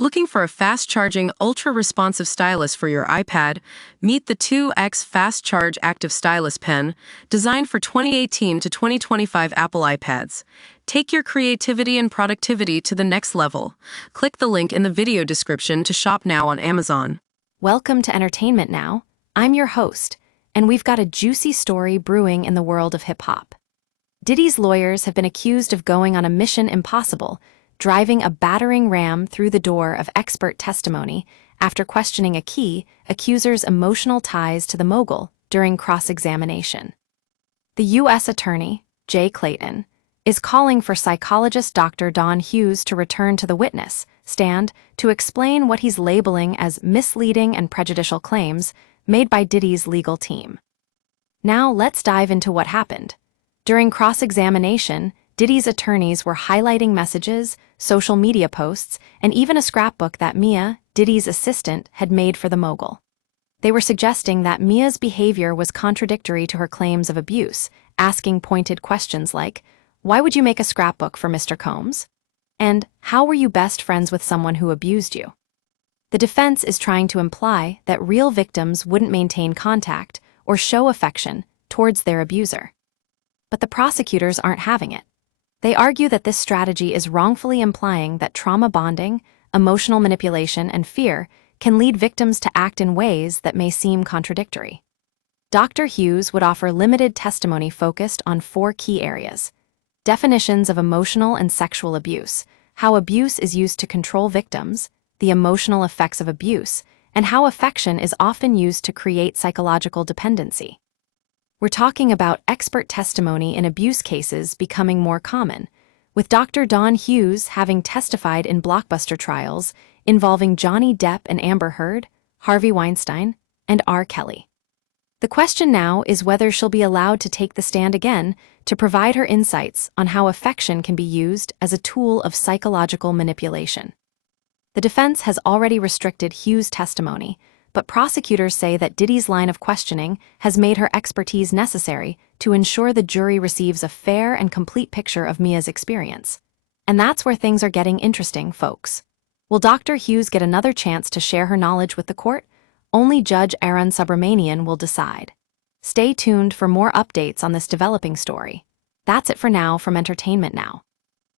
Looking for a fast-charging, ultra-responsive stylus for your iPad? Meet the 2X Fast Charge Active Stylus Pen, designed for 2018 to 2025 Apple iPads. Take your creativity and productivity to the next level. Click the link in the video description to shop now on Amazon. Welcome to Entertainment Now. I'm your host, and we've got a juicy story brewing in the world of hip-hop. Diddy's lawyers have been accused of going on a mission impossible, driving a battering ram through the door of expert testimony after questioning a key accuser's emotional ties to the mogul during cross-examination. The U.S. Attorney, Jay Clayton, is calling for psychologist Dr. Don Hughes to return to the witness stand to explain what he's labeling as misleading and prejudicial claims made by Diddy's legal team. Now let's dive into what happened. During cross-examination, Diddy's attorneys were highlighting messages, social media posts, and even a scrapbook that Mia, Diddy's assistant, had made for the mogul. They were suggesting that Mia's behavior was contradictory to her claims of abuse, asking pointed questions like, "Why would you make a scrapbook for Mr. Combs?" And "How were you best friends with someone who abused you?" The defense is trying to imply that real victims wouldn't maintain contact or show affection towards their abuser. But the prosecutors aren't having it. They argue that this strategy is wrongfully implying that trauma bonding, emotional manipulation, and fear can lead victims to act in ways that may seem contradictory. Dr. Hughes would offer limited testimony focused on 4 key areas: definitions of emotional and sexual abuse, how abuse is used to control victims, the emotional effects of abuse, and how affection is often used to create psychological dependency. We're talking about expert testimony in abuse cases becoming more common, with Dr. Don Hughes having testified in blockbuster trials involving Johnny Depp and Amber Heard, Harvey Weinstein, and R. Kelly. The question now is whether she'll be allowed to take the stand again to provide her insights on how affection can be used as a tool of psychological manipulation. The defense has already restricted Hughes' testimony, but prosecutors say that Diddy's line of questioning has made her expertise necessary to ensure the jury receives a fair and complete picture of Mia's experience. And that's where things are getting interesting, folks. Will Dr. Hughes get another chance to share her knowledge with the court? Only Judge Aaron Subramanian will decide. Stay tuned for more updates on this developing story. That's it for now from Entertainment Now.